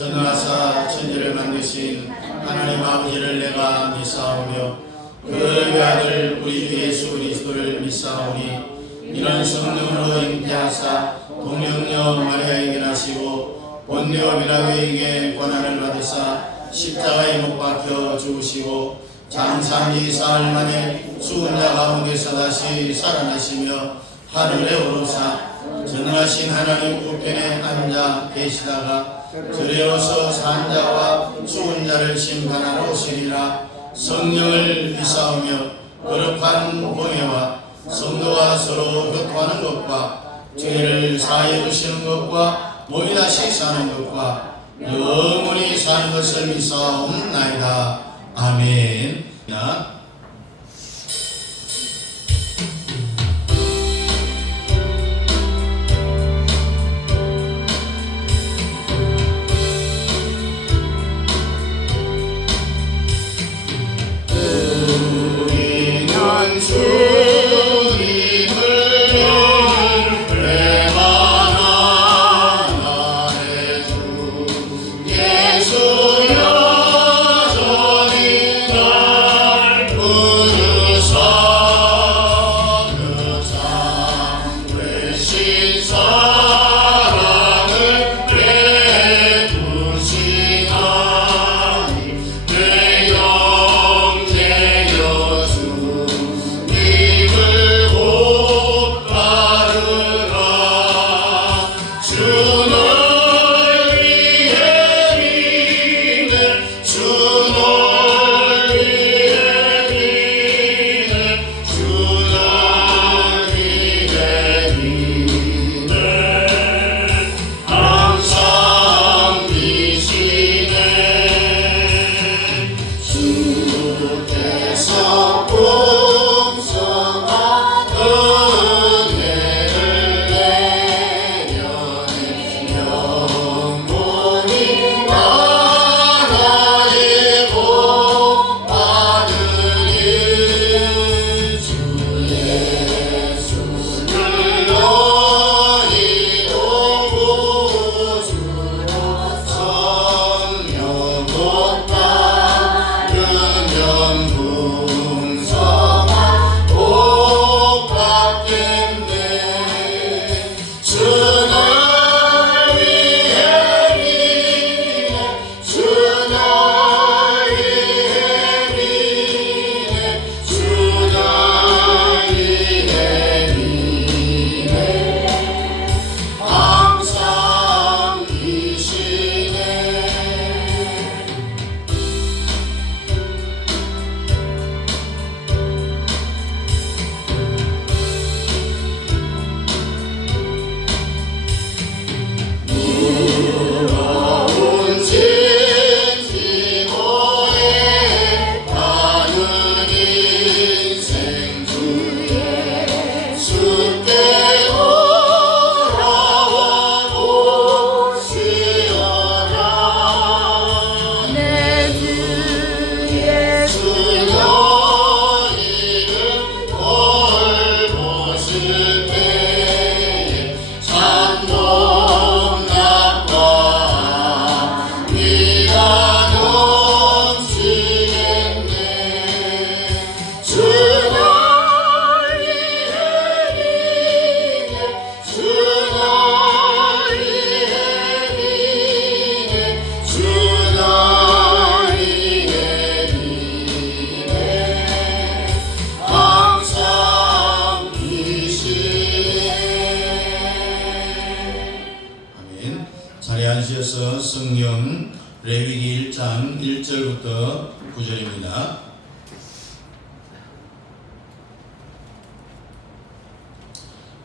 전능하사 천지를 만드신 하나님 아버지를 내가 믿사오며 그 아들 우리 주 예수 그리스도를 믿사오니 이는 성령으로 잉태하사 동정녀 마리아에게 나시고 본디오 비라도에게 고난을 받으사 십자가에 못 박혀 죽으시고 장사한 사흘 만에 죽은 자 가운데서 다시 살아나시며 하늘에 오르사 전능하신 하나님 우편에 앉아 계시다가 들여서 산 자와 죽은 자를 심판하러 오시리라. 성령을 믿사오며 거룩한 공예와 성도가 서로 교통하는 것과 죄를 사하여 주시는 것과 몸이 다시 사는 것과 영원히 사는 것을 믿사옵나이다. 아멘. 성경 레위기 1장 1절부터 9절입니다.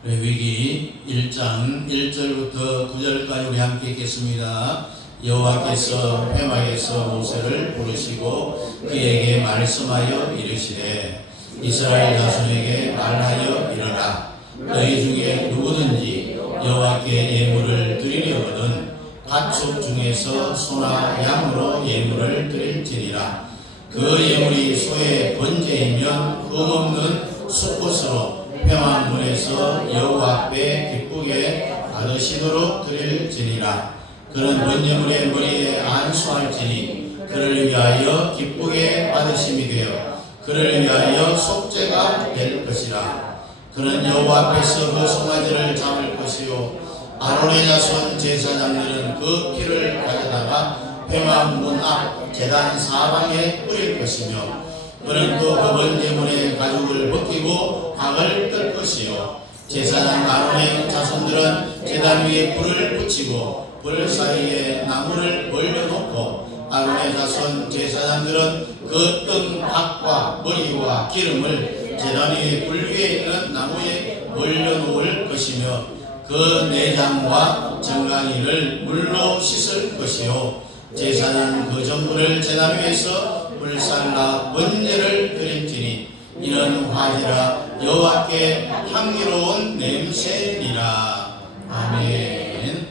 레위기 1장 1절부터 9절까지 우리 함께 읽겠습니다. 여호와께서 회막에서 모세를 부르시고 그에게 말씀하여 이르시되 이스라엘 자손에게 말하여 이르라. 너희 중에 누구든지 여호와께 예물을 드리려거든 가축 중에서 소나 양으로 예물을 드릴지니라. 그 예물이 소의 번제이면 흠없는 수컷으로 평안문에서 여호와 앞에 기쁘게 받으시도록 드릴지니라. 그런 번제물의 머리에 안수할지니 그를 위하여 기쁘게 받으심이 되어 그를 위하여 속죄가 될 것이라. 그는 여호와 앞에서 그 송아지를 잡을 것이요 아론의 자손 제사장들은 그 피를 가져다가 회막 문 앞 제단 사방에 뿌릴 것이며 그는 또 그 번제물의 가죽을 벗기고 각을 뜰 것이요 제사장 아론의 자손들은 제단 위에 불을 붙이고 불 사이에 나무를 벌려놓고 아론의 자손 제사장들은 그 뜬 각과 머리와 기름을 제단 위에 불 위에 있는 나무에 벌려놓을 것이며 그 내장과 정강이를 물로 씻을 것이요 제사장은 그 전부를 제단 위에서 불살라 번제를 드릴지니 이는 화제라 여호와께 향기로운 냄새니라. 아멘.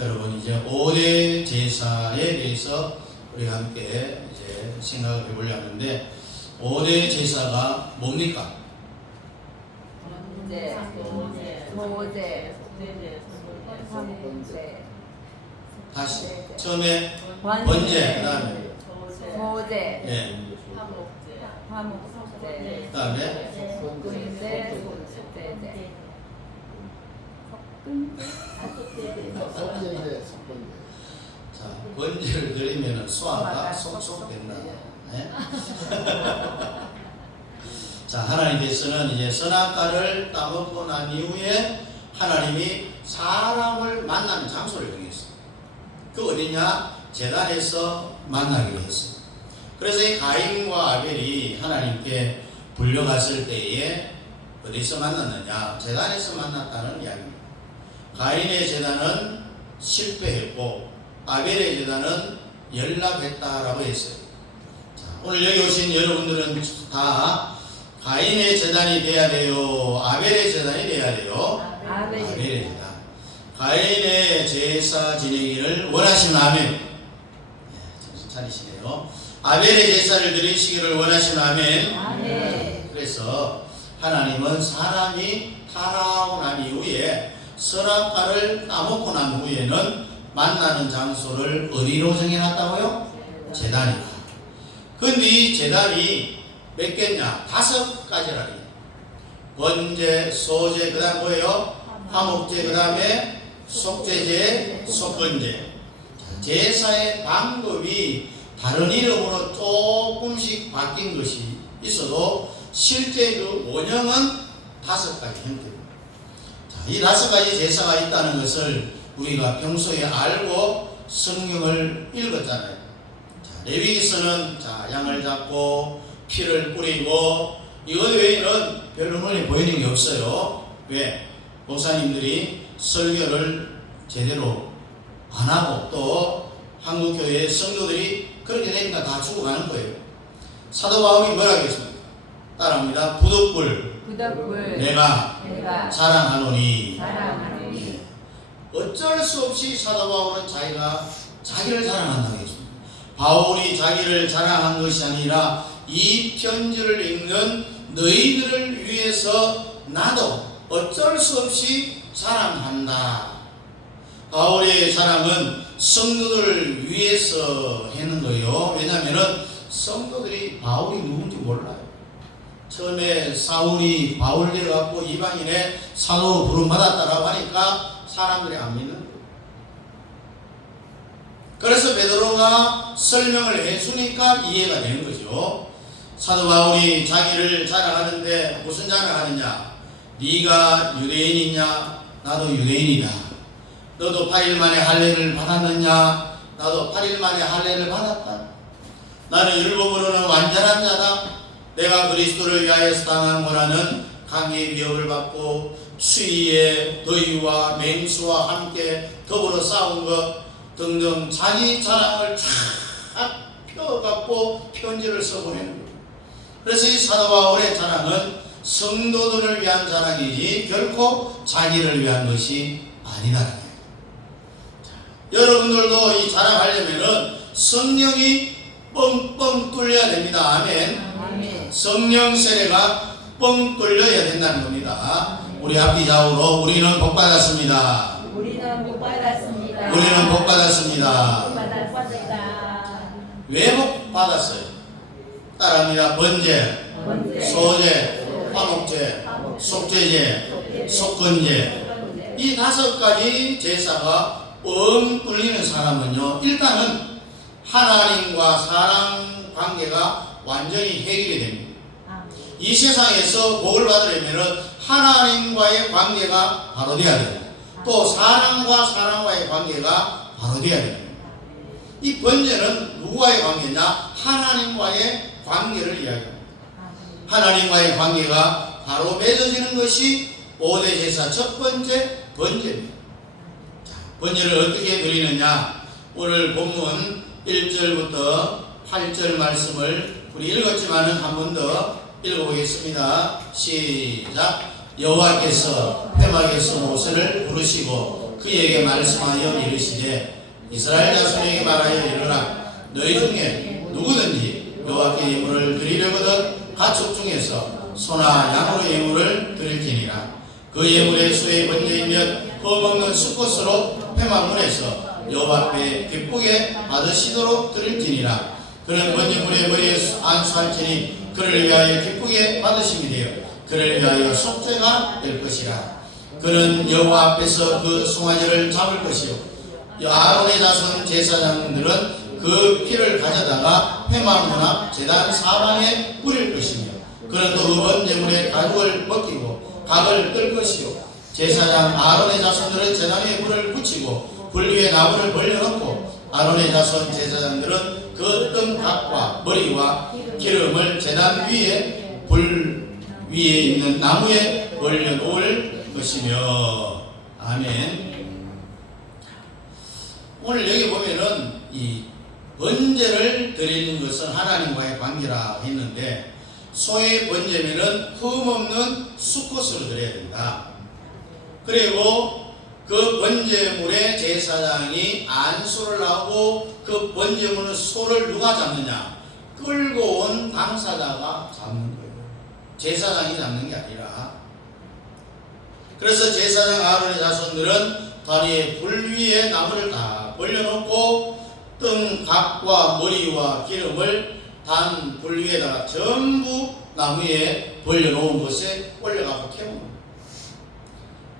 여러분 이제 5대 제사에 대해서 우리가 함께 이제 생각을 해보려 하는데 5대 제사가 뭡니까? 다시 처음에 번제, 그다음에 소제, 예, 화목제, 그다음에 석근제, 속제제. 자 번제를 드리면은 수화가 속속 된다. 네? 자 하나님께서는 이제 선악과를 따먹고 난 이후에 하나님이 사람을 만나는 장소를 정했어요. 그 어디냐? 제단에서 만나기로 했어요. 그래서 이 가인과 아벨이 하나님께 불려갔을 때에 어디서 만났느냐? 제단에서 만났다는 이야기입니다. 가인의 제단은 실패했고 아벨의 제단은 연락했다라고 했어요. 자, 오늘 여기 오신 여러분들은 다 가인의 제단이 돼야 돼요? 아벨의 제단이 돼야 돼요? 아벨의 제단. 가인의 제사 지내기를 원하시는 아멘. 네, 정신 차리시네요. 아벨의 제사를 드리시기를 원하시는 아멘. 아멘. 그래서 하나님은 사람이 타락하고 난 이후에 선악과를 따먹고 난 후에는 만나는 장소를 어디로 정해놨다고요? 제단이다. 근데 이 제단이 몇 개냐? 5가지라니. 번제, 소제, 그 다음 뭐예요? 화목제, 그 다음에 속제제, 속건제. 제사의 방법이 다른 이름으로 조금씩 바뀐 것이 있어도 실제 그 원형은 5가지 형태입니다. 이 5가지 제사가 있다는 것을 우리가 평소에 알고 성경을 읽었잖아요. 자, 레위기서는 자, 양을 잡고 피를 뿌리고 이것 외에는 별로 눈에 보이는 게 없어요. 왜? 목사님들이 설교를 제대로 안 하고 또 한국교회 성도들이 그렇게 되니까 다 죽어가는 거예요. 사도 바울이 뭐라 하겠습니까? 따라합니다. 부득불 내가 자랑하노니. 예. 어쩔 수 없이 사도 바울은 자기를 자랑한다고 했습니다. 바울이 자기를 자랑한 것이 아니라 이 편지를 읽는 너희들을 위해서 나도 어쩔 수 없이 자랑한다. 바울의 자랑은 성도들을 위해서 하는 거예요. 왜냐하면 성도들이 바울이 누군지 몰라요. 처음에 사울이 바울 되어갖고 이방인의 사도 부름받았다라고 하니까 사람들이 안 믿는 거예요. 그래서 베드로가 설명을 해주니까 이해가 되는 거죠. 사도 바울이 자기를 자랑하는데 무슨 자랑하느냐? 네가 유대인이냐? 나도 유대인이다. 너도 8일 만에 할례를 받았느냐? 나도 8일 만에 할례를 받았다. 나는 율법으로는 완전한 자다. 내가 그리스도를 위하여서 당한 고난은 강의 위협을 받고 추위에 더위와 맹수와 함께 더불어 싸운 것 등등 자기 자랑을 쫙 펴갖고 편지를 써보내는 거예요. 그래서 이 사도 바울의 자랑은 성도들을 위한 자랑이지 결코 자기를 위한 것이 아니다. 여러분들도 이 자랑하려면은 성령이 뻥뻥 뚫려야 됩니다. 아멘. 아멘. 성령 세례가 뻥 뚫려야 된다는 겁니다. 우리 앞뒤 좌우로 우리는 복 받았습니다. 우리는 복 받았습니다. 우리는 복 받았습니다. 받았습니다. 왜 복 받았어요? 따라합니다. 번제, 소제, 화목제, 속죄제, 속건제. 이 5가지 제사가 뻥 뚫리는 사람은요, 일단은 하나님과 사람 관계가 완전히 해결이 됩니다. 이 세상에서 복을 받으려면 하나님과의 관계가 바로 돼야 됩니다. 또 사람과 사람과의 관계가 바로 돼야 됩니다. 이 번제는 누구와의 관계냐? 하나님과의 관계를 이야기합니다. 하나님과의 관계가 바로 맺어지는 것이 5대 제사 첫 번째 번제입니다. 자, 번제를 어떻게 드리느냐? 오늘 본문 1절부터 8절 말씀을 우리 읽었지만은 한 번 더 읽어보겠습니다. 시작. 여호와께서 회막에서 모세를 부르시고 그에게 말씀하여 이르시되 이스라엘 자손에게 말하여 이르라. 너희 중에 누구든지 여호와께 예물을 드리려거든 가축 중에서 소나 양으로 예물을 드릴지니라. 그 예물의 수의 번제이면 흠없는 수컷으로 회막문에서 여호와 앞에 기쁘게 받으시도록 드릴지니라. 그는 번제물의 머리에 안수할지니 그를 위하여 기쁘게 받으심이 되어 그를 위하여 속죄가 될 것이라. 그는 여호와 앞에서 그 송아지를 잡을 것이요 아론의 자손 제사장들은 그 피를 가져다가 회막문 앞 제단 사방에 뿌릴 것이며 그는 또 그 번제물의 가죽을 벗기고 각을 뜰 것이요 제사장 아론의 자손들은 제단 위에 불을 붙이고 불 위에 나무를 벌려놓고 아론의 자손 제사장들은 그 뜬 각과 머리와 기름을 제단 위에 불 위에 있는 나무에 올려놓을 것이며. 아멘. 오늘 여기 보면은 이 번제를 드리는 것은 하나님과의 관계라 했는데 소의 번제면은 흠없는 수컷으로 드려야 된다. 그리고 그 번제물의 제사장이 안수를 하고 그 번제물의 소를 누가 잡느냐? 끌고 온 당사자가 잡는 거예요. 제사장이 잡는 게 아니라. 그래서 제사장 아론의 자손들은 다리에 불 위에 나무를 다 벌려놓고 뜬 각과 머리와 기름을 단 불 위에다가 전부 나무에 벌려놓은 것에 올려가고 태우는 거예요.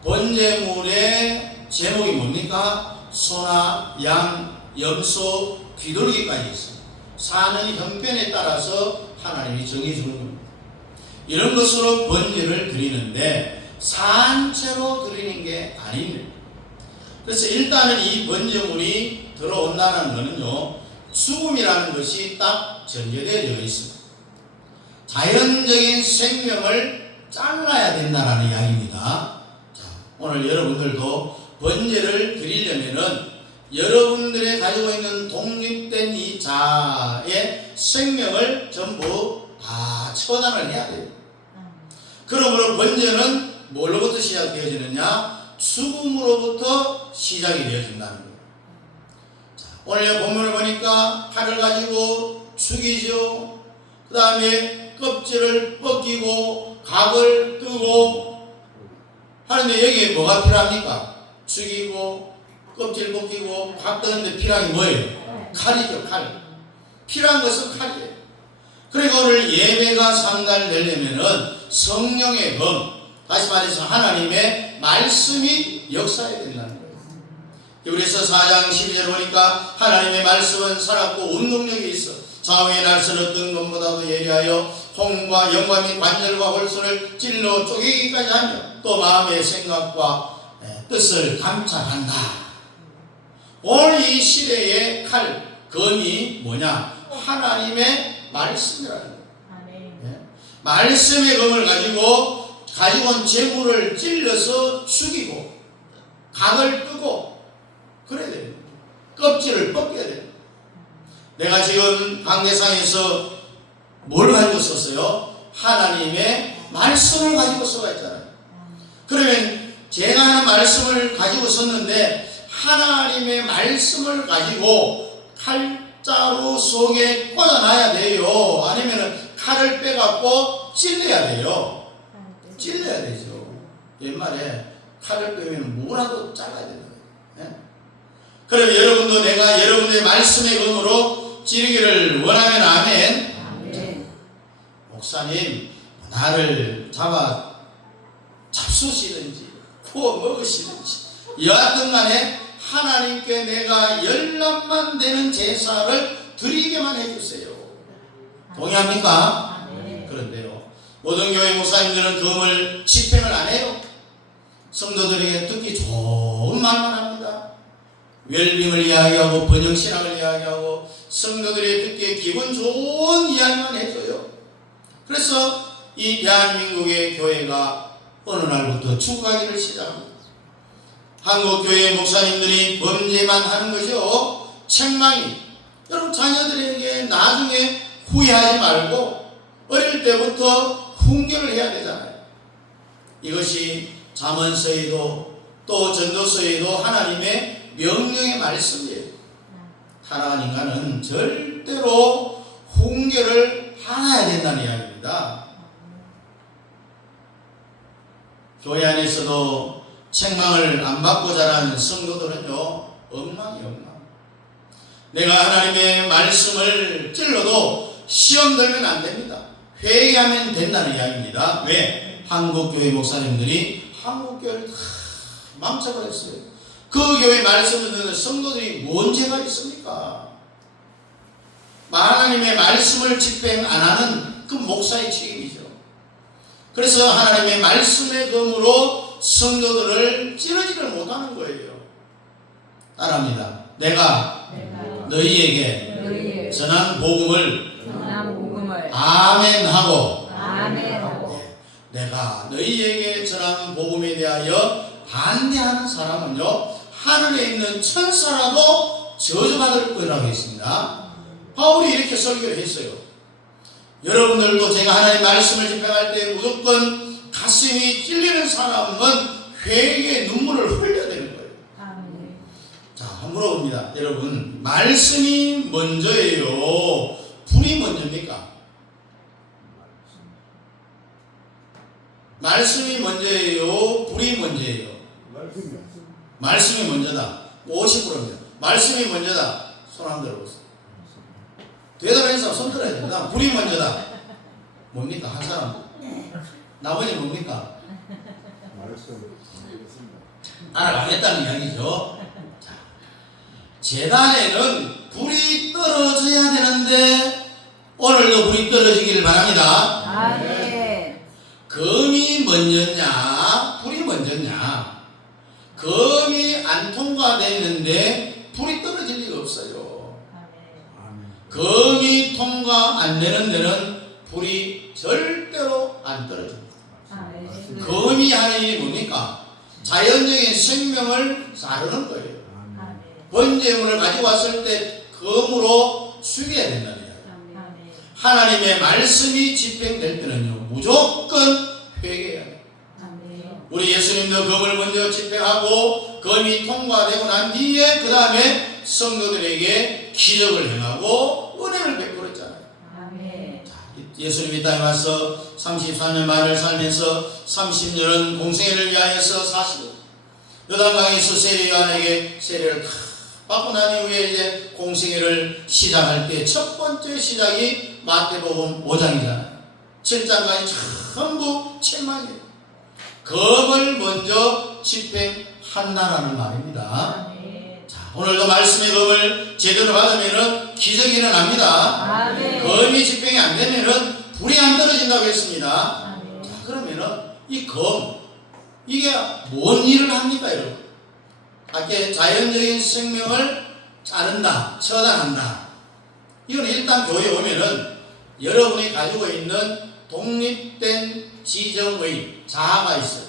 번제물의 제목이 뭡니까? 소나 양, 염소, 귀돌기까지 있습니다. 사는 형편에 따라서 하나님이 정해주는 겁니다. 이런 것으로 번제를 드리는데 산채로 드리는 게 아닙니다. 그래서 일단은 이 번제물이 들어온다는 것은요, 죽음이라는 것이 딱 전제되어 있습니다. 자연적인 생명을 잘라야 된다는 이야기입니다. 자, 오늘 여러분들도 번제를 드리려면은 여러분들의 가지고 있는 독립된 이 자의 생명을 전부 다 처단을 해야 돼요. 그러므로 번제는 뭘로부터 시작되어지느냐? 죽음으로부터 시작이 되어진다는 거예요. 자, 오늘 본문을 보니까 칼을 가지고 죽이죠. 그 다음에 껍질을 벗기고 각을 뜨고 하는데 여기에 뭐가 필요합니까? 죽이고 껍질 벗기고 각 뜨는데 필요한 게 뭐예요? 칼이죠. 칼. 필요한 것은 칼이에요. 그리고 오늘 예배가 상달되려면은 성령의 검, 다시 말해서 하나님의 말씀이 역사해야 된다는 거예요. 그래서 4장 12절 보니까 하나님의 말씀은 살았고 운동력이 있어 좌우의 날선 어떤 것보다도 예리하여 홍과 영과 및 관절과 홀수를 찔러 쪼개기까지 하며 또 마음의 생각과 뜻을 감찰한다. 오늘 이 시대의 칼, 검이 뭐냐? 하나님의 말씀이라는 거예요. 말씀의 검을 가지고 온 재물을 찔러서 죽이고 각을 뜨고 그래야 됩니다. 껍질을 벗겨야 됩니다. 내가 지금 강대상에서 뭘 가지고 썼어요? 하나님의 말씀을 가지고 써가 있잖아요. 그러면 제가 하는 말씀을 가지고 썼는데 하나님의 말씀을 가지고 칼자루 속에 꽂아놔야 돼요. 아니면 칼을 빼갖고 찔러야 돼요. 찔러야 되죠. 옛말에 칼을 빼면 뭐라도 잘라야 된다. 예? 그럼 여러분도 내가 여러분의 말씀의 검으로 찌르기를 원하면 아멘. 아멘. 목사님, 나를 잡수시든지 구워 먹으시든지 여하튼 간에 하나님께 내가 열람만 되는 제사를 드리게만 해주세요. 동의합니까? 아멘. 그런데요, 모든 교회 목사님들은 금을 집행을 안 해요. 성도들에게 듣기 좋은 말만 합니다. 웰빙을 이야기하고 번영신학을 이야기하고 성도들이 듣기에 기분 좋은 이야기만 해줘요. 그래서 이 대한민국의 교회가 어느 날부터 죽어가기를 시작합니다. 한국 교회 목사님들이 범죄만 하는 것이요, 책망이 여러분 자녀들에게 나중에 후회하지 말고 어릴 때부터 훈계를 해야 되잖아요. 이것이 잠언서에도 또 전도서에도 하나님의 명령의 말씀이에요. 타락한 인간은 절대로 훈계를 받아야 된다는 이야기입니다. 교회 안에서도 책망을 안 받고 자란 성도들은요, 엉망이 엉망. 내가 하나님의 말씀을 찔러도 시험 들면 안 됩니다. 회개하면 된다는 이야기입니다. 왜? 한국교회 목사님들이 한국교회를 다 망쳐버렸어요. 그 교회 말씀을 듣는 성도들이 뭔 죄가 있습니까? 하나님의 말씀을 집행 안 하는 그 목사의 책임이죠. 그래서 하나님의 말씀의 검으로 성도들을 찌르지를 못하는 거예요. 따라합니다. 내가 너희에게 전한 복음을 아멘하고 내가 너희에게 전한 복음에 대하여 반대하는 사람은요, 하늘에 있는 천사라도 저주받을 거라고 했습니다. 바울이 이렇게 설교를 했어요. 여러분들도 제가 하나님의 말씀을 집행할 때 무조건 가슴이 찔리는 사람은 회개의 눈물을 흘려야 되는 거예요. 자, 한번 물어봅니다. 여러분, 말씀이 먼저예요, 불이 먼저입니까? 말씀이 먼저예요, 불이 먼저예요? 말씀이 먼저다. 50%입니다. 말씀이 먼저다. 손 한번 들어보세요. 대답하는 사람 손 들어야 됩니다. 불이 먼저다. 뭡니까? 한 사람. 나머지 뭡니까? 알아가겠다는 이야기죠. 자, 제단에는 불이 떨어져야 되는데 오늘도 불이 떨어지기를 바랍니다. 아멘. 검이 먼저냐, 불이 먼저냐? 검이 안 통과되는데 불이 떨어질 리가 없어요. 검이 통과 안 되는 데는 불이 절대로 안 떨어집니다. 검이 하는 일이 뭡니까? 자연적인 생명을 자르는 거예요. 번제물을 가지고 왔을 때 검으로 죽여야 된다는 이야기예요. 하나님의 말씀이 집행될 때는요, 무조건 회개해야 돼요. 우리 예수님도 검을 먼저 집행하고 검이 통과되고 난 뒤에 그 다음에 성도들에게 기적을 행하고 은혜를 베풀었잖아요. 예수님이 땅에 와서 34년 말을 살면서 30년은 공생애를 위하여서 사시고 요단강에서 세례 요한에게 세례를 다 받고 난 이후에 이제 공생애를 시작할 때 첫 번째 시작이 마태복음 5장이잖아요. 7장까지 전부 책망이에요. 검을 먼저 집행한다라는 말입니다. 자, 오늘도 말씀의 검을 제대로 받으면은 기적이 일어납니다. 검이 집행이 안 되면은 불이 안 떨어진다고 했습니다. 자, 그러면은 이 검, 이게 뭔 일을 합니까, 여러분? 밖에 자연적인 생명을 자른다, 처단한다. 이건 일단 교회에 오면은 여러분이 가지고 있는 독립된 지정의 자아가 있어요.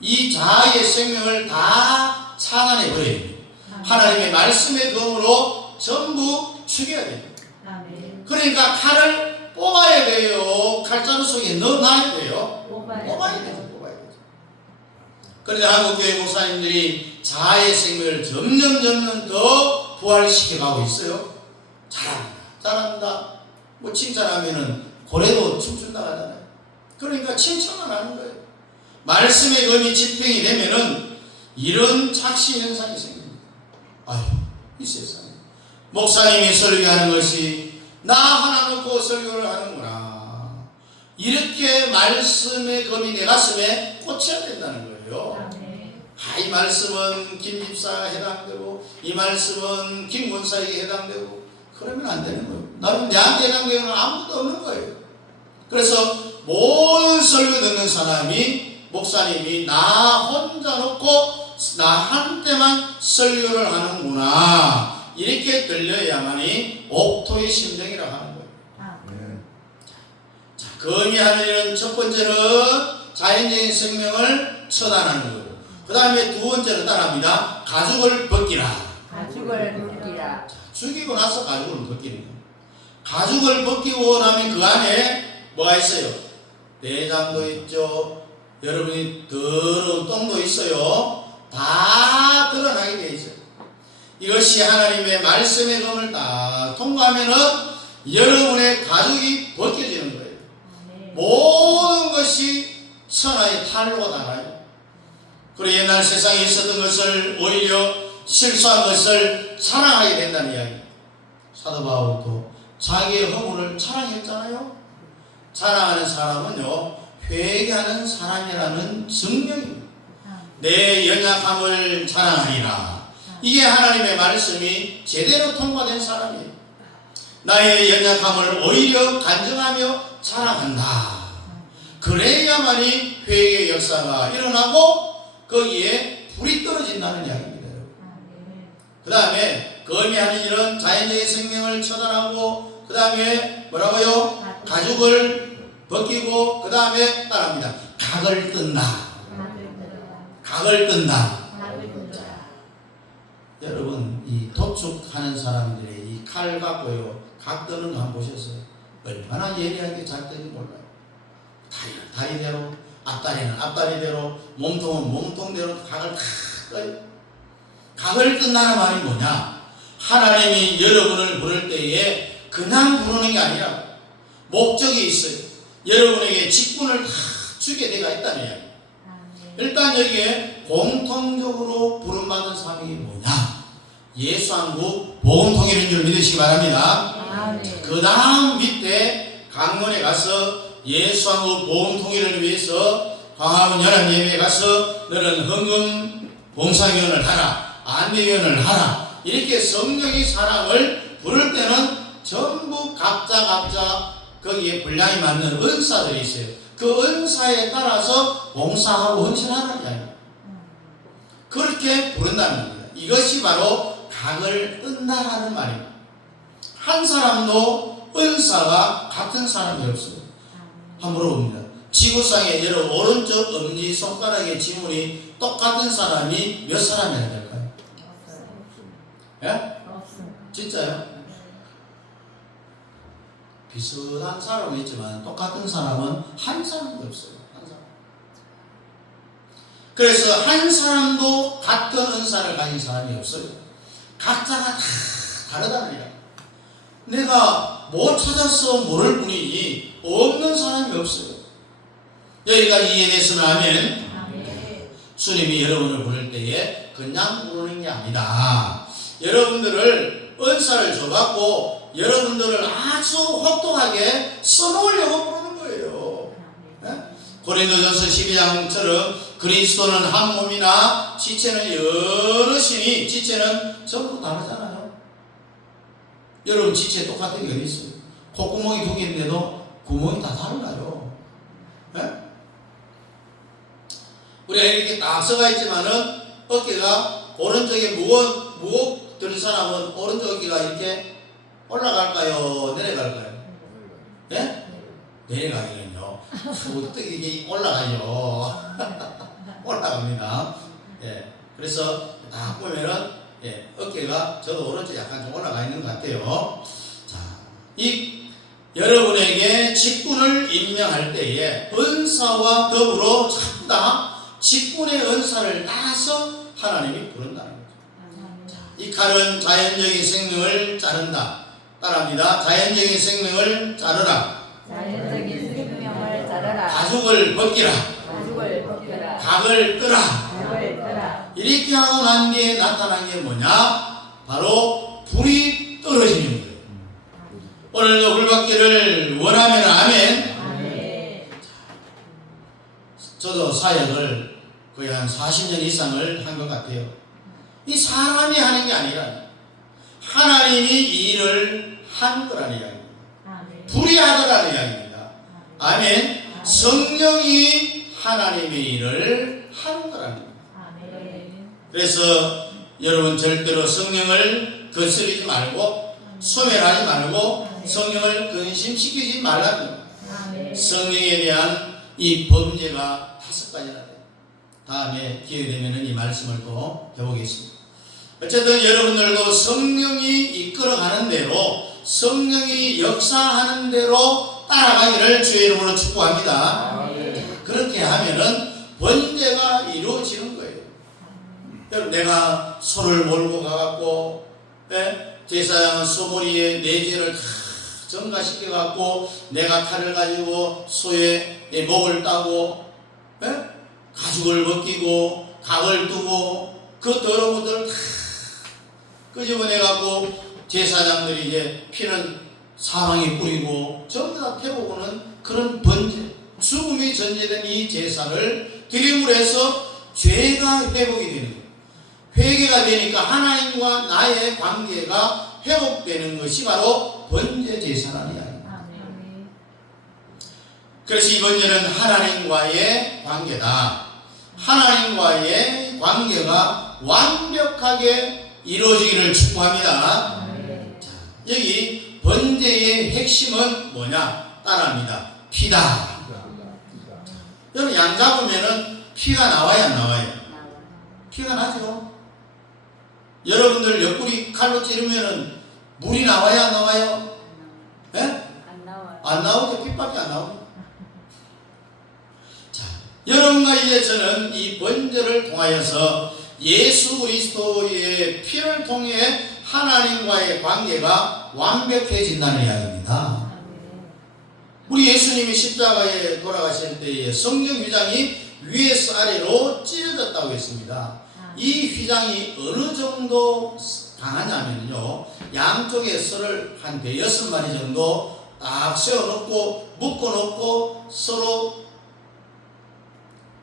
이 자아의 생명을 다 차단해 버려야 돼요. 하나님의 말씀의 검으로 전부 죽여야 돼요. 그러니까 칼을 뽑아야 돼요. 칼자루 속에 넣어놔야 돼요. 뽑아야 되죠. 그런데 한국교회 목사님들이 자아의 생명을 점점 더 부활시켜 가고 있어요. 잘한다. 뭐 칭찬하면은 고래도 춤춘다 하잖아요. 그러니까 칭찬만 하는 거예요. 말씀의 검이 집행이 되면은 이런 착시 현상이 생깁니다. 아유, 이 세상에. 목사님이 설교하는 것이 나 하나 놓고 설교를 하는구나. 이렇게 말씀의 검이 내 가슴에 꽂혀야 된다는 거예요. 이 말씀은 김 집사가 해당되고 이 말씀은 김 권사에게 해당되고 그러면 안 되는 거예요. 나는 내한테 해당되는 건 아무것도 없는 거예요. 그래서 모든 설교 듣는 사람이 목사님이 나 혼자 놓고 나한테만 설교를 하는구나 이렇게 들려야만이 옥토의 심정이라고 하는 거예요. 자, 검이 하는 일은 첫 번째는 자연적인 생명을 처단하는 거예요. 그 다음에 두 번째는 따라합니다. 가죽을 벗기라. 가죽을 벗기라. 죽이고 나서 가죽을 벗기는 거예요. 가죽을 벗기고 나면 그 안에 뭐가 있어요? 내장도 있죠. 여러분이 더러운 똥도 있어요. 다 드러나게 되어 있어요. 이것이 하나님의 말씀의 검을 딱 통과하면은 여러분의 가죽이 벗겨지는 거예요. 모든 것이 천하의 탈로가 나가요. 그리고 옛날 세상에 있었던 것을 오히려 실수한 것을 자랑하게 된다는 이야기. 사도 바울도 자기의 허물을 자랑했잖아요. 자랑하는 사람은요 회개하는 사람이라는 증명입니다. 내 연약함을 자랑하리라. 이게 하나님의 말씀이 제대로 통과된 사람이에요. 나의 연약함을 오히려 간증하며 자랑한다. 그래야만이 회개의 역사가 일어나고 거기에 불이 떨어진다는 이야기입니다. 그 다음에 검이 하는 일은 자연적인 생명을 처단하고 그 다음에 뭐라고요? 가죽을 벗기고 그 다음에 따라합니다. 각을 뜬다. 각을 뜬다. 여러분 이 도축하는 사람들의 이 칼 갖고요 각 뜨는 거 한번 보셨어요? 얼마나 예리하게 잘 뜨는지 몰라요. 다리는 다리대로, 앞다리는 앞다리대로, 몸통은 몸통대로 각을 다 떠요. 각을 뜬다는 말이 뭐냐? 하나님이 여러분을 부를 때에 그냥 부르는 게 아니라 목적이 있어요. 여러분에게 직분을 다 주게 되어 있다는 이야기. 일단 여기에 공통적으로 부름받은 사람이 뭐냐? 예수한국 복음통일인 줄 믿으시기 바랍니다. 그 다음 밑에 강론에 가서 예수한국 복음통일을 위해서 광화문 연합예배에 가서 너는 헌금 봉사위원을 하라, 안내위원을 하라. 이렇게 성령이 사람을 부를 때는 전부 각자 거기에 분량이 맞는 은사들이 있어요. 그 은사에 따라서 봉사하고 헌신하는 이야기입니다. 그렇게 부른다는 겁니다. 이것이 바로 각을 뜬다라는 말입니다. 한 사람도 은사가 같은 사람이 없어요. 한번 물어봅니다. 지구상에 여러분 오른쪽 엄지손가락의 지문이 똑같은 사람이 몇 사람이나 될까요? 예? 진짜요? 비슷한 사람은 있지만 똑같은 사람은 한 사람도 없어요. 한 사람. 그래서 한 사람도 같은 은사를 가진 사람이 없어요. 각자가 다 다르다는 이야기. 내가 못 찾아서 모를 뿐이지 없는 사람이 없어요. 여기까지 이해됐으면 아멘. 주님이 여러분을 부를 때에 그냥 부르는 게 아니다. 여러분들을 은사를 줘갖고 여러분들을 아주 혹독하게 써놓으려고 부르는 거예요. 네? 고린도전서 12장처럼 그리스도는 한 몸이나 지체는 여럿이니 지체는 전부 다르잖아요. 여러분 지체 똑같은 게 어디 있어요? 콧구멍이 두 개인데도 구멍이 다 달라요. 네? 우리가 이렇게 딱 서가 있지만은 어깨가 오른쪽에 무겁 들은 사람은 오른쪽 어깨가 이렇게 올라갈까요? 내려갈까요? 예? 내려가기는요. 이게 올라가요. 올라갑니다. 예. 그래서 딱 보면은 예, 어깨가 저도 오른쪽 약간 좀 올라가 있는 것 같아요. 자, 이 여러분에게 직분을 임명할 때에 은사와 더불어 전부 다 직분의 은사를 따라서 하나님이 부른다는 거죠. 자, 이 칼은 자연적인 생명을 자른다. 따라합니다. 자연적인 생명을 자르라. 자연적인 생명을 자라라. 가죽을 벗기라. 가죽을 벗겨라. 각을 뜨라. 각을 떠라. 이렇게 하고 난 뒤에 나타난 게 뭐냐? 바로 불이 떨어지는 거예요. 오늘도 불 받기를 원하면 아멘. 저도 사역을 거의 한 40년 이상을 한 것 같아요. 이 사람이 하는 게 아니라 하나님이 이 일을 한 거라는 이야기입니다. 불이 하더라는 이야기입니다. 아멘. 성령이 하나님의 일을 하는 거라는 거예요. 그래서 여러분 절대로 성령을 거스르지 말고 소멸하지 말고 성령을 근심시키지 말라는 거예요. 성령에 대한 이 범죄가 5가지나 돼요. 다음에 기회 되면 이 말씀을 또 해보겠습니다. 어쨌든 여러분들도 성령이 이끌어가는 대로 성령이 역사하는 대로 따라가기를 주의 이름으로 축복합니다. 그렇게 하면은 번제가 이루어지는 거예요. 여러분, 내가 소를 몰고 가갖고 제사장은 소머리에 내 죄를 다 전가시켜 갖고 내가 칼을 가지고 소의 목을 따고 가죽을 벗기고 각을 두고 그 더러운 것들을 다 끄집어내 갖고 제사장들이 이제 피는 사방에 뿌리고 전부 다 태우고는 그런 번제, 죽음이 전제된 이 제사를 드림으로 해서 죄가 회복이 되는 거예요. 회개가 되니까 하나님과 나의 관계가 회복되는 것이 바로 번제 제사라는 이야기입니다. 그래서 이 번제는 하나님과의 관계다. 하나님과의 관계가 완벽하게 이루어지기를 축복합니다. 자, 여기 번제의 핵심은 뭐냐? 따라합니다. 피다. 여러분, 양 잡으면은 피가 나와야 안 나와요? 피가 나죠. 여러분들 옆구리 칼로 찌르면은 물이 나와야 안 나와요? 예? 안 나와요. 안 나오죠. 피밖에 안 나오죠. 자, 여러분과 이제 저는 이 번제를 통하여서 예수 그리스도의 피를 통해 하나님과의 관계가 완벽해진다는 이야기입니다. 우리 예수님이 십자가에 돌아가실 때에 성령 휘장이 위에서 아래로 찢어졌다고 했습니다. 이 휘장이 어느 정도 강하냐면요, 양쪽에 썰을 한 6마리 정도 딱 세워놓고 묶어놓고 서로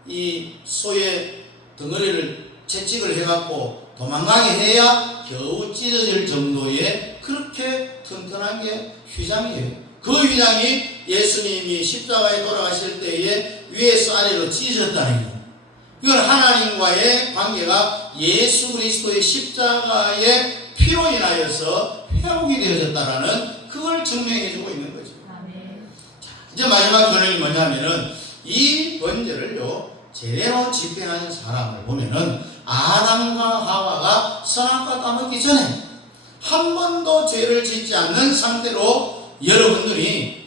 이 소의 덩어리를 채찍을 해갖고 도망가게 해야 겨우 찢어질 정도의 그렇게 튼튼한 게 휘장이에요. 그 휘장이 예수님이 십자가에 돌아가실 때에 위에서 아래로 찢어졌다는 거예요. 이건 하나님과의 관계가 예수 그리스도의 십자가의 피로 인하여서 회복이 되어졌다라는 그걸 증명해주고 있는 거죠. 자, 이제 마지막 결론이 뭐냐면은 이 번제를요 제대로 집행하는 사람을 보면은 아담과 하와가 선악과 따먹기 전에 한 번도 죄를 짓지 않는 상태로 여러분들이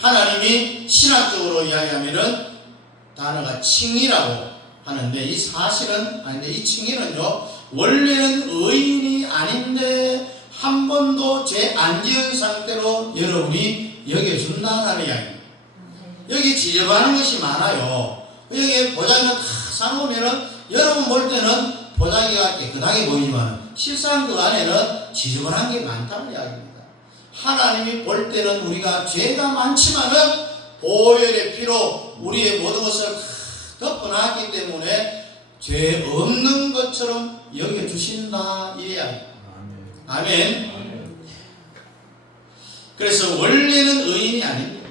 하나님이 신학적으로 이야기하면은 단어가 칭의라고 하는데 이 사실은 아닌데 이 칭의는요 원래는 의인이 아닌데 한 번도 죄 안 지은 상태로 여러분이 여겨준다는 이야기입니다. 여기 지저분한 것이 많아요. 여기 보자기는 다 사놓으면은 여러분 볼 때는 보자기가 깨끗하게 보이지만 실상 그 안에는 지저분한 게 많다는 이야기입니다. 하나님이 볼 때는 우리가 죄가 많지만은 보혈의 피로 우리의 모든 것을 덮어놨기 때문에 죄 없는 것처럼 여겨주신다 이 이야기입니다. 아멘. 그래서 원래는 의인이 아닙니다.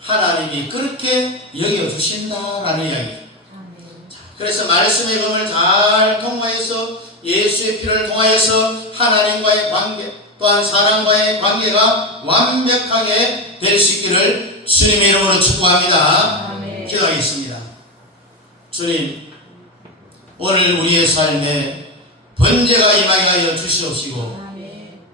하나님이 그렇게 여겨주신다라는 이야기죠. 그래서 말씀의 검을 잘 통하여서 예수의 피를 통하여서 하나님과의 관계 또한 사람과의 관계가 완벽하게 될 수 있기를 주님의 이름으로 축복합니다. 기도하겠습니다. 주님, 오늘 우리의 삶에 번제가 임하게 하여 주시옵시고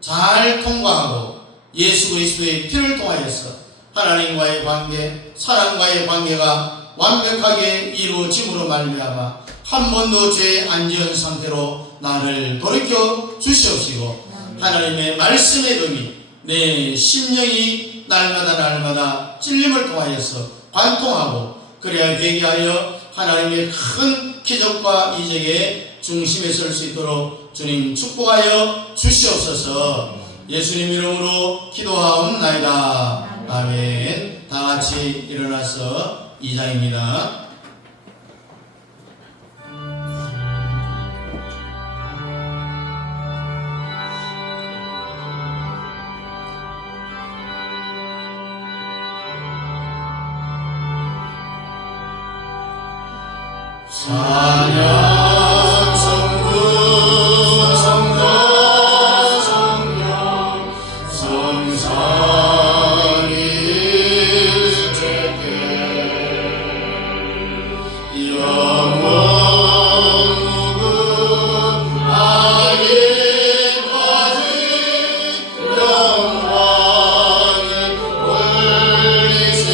잘 통과하고 예수 그리스도의 피를 통하여서 하나님과의 관계, 사람과의 관계가 완벽하게 이루어짐으로 말미암아 한 번도 죄 안 지은 상태로 나를 돌이켜 주시옵시고 하나님의 말씀의 의미, 내 심령이 날마다 찔림을 통하여서 관통하고 그래야 회개하여 하나님의 큰 기적과 이적의 중심에 설 수 있도록 주님 축복하여 주시옵소서. 예수님 이름으로 기도하옵나이다. 아멘. 다 같이 일어나서 2장입니다. 찬양 성부 성자 성령 성삼위일체께 영원 무궁하기까지 영광을 올리세.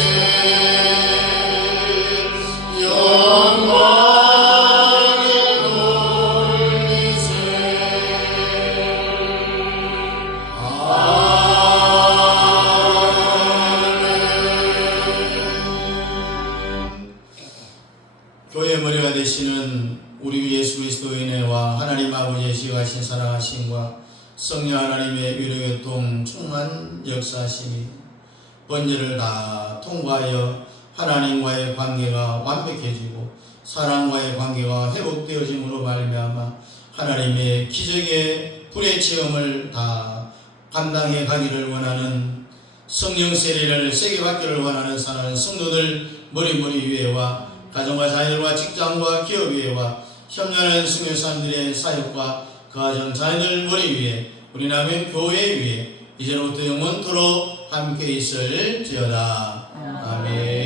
교회의 머리가 되시는 우리 주 예수 그리스도의 은혜와 하나님 아버지의 지혜하신 사랑하심과 성령 하나님의 위로교통 충만 역사하심이 번제를 다 통과하여 하나님과의 관계가 완벽해지고 사랑과의 관계가 회복되어짐으로 말미암아 하나님의 기적의 불의 체험을 다 감당해 가기를 원하는 성령 세례를 세게 받기를 원하는 사랑하는 성도들 머리 위에와 가정과 자녀들과 직장과 기업 위에와 협력하는 성교사님들의 사역과 그 가정 자녀들 머리 위에 우리 남의 교회 위에 이제로부터 영원토록 함께 있을지어다. 아멘.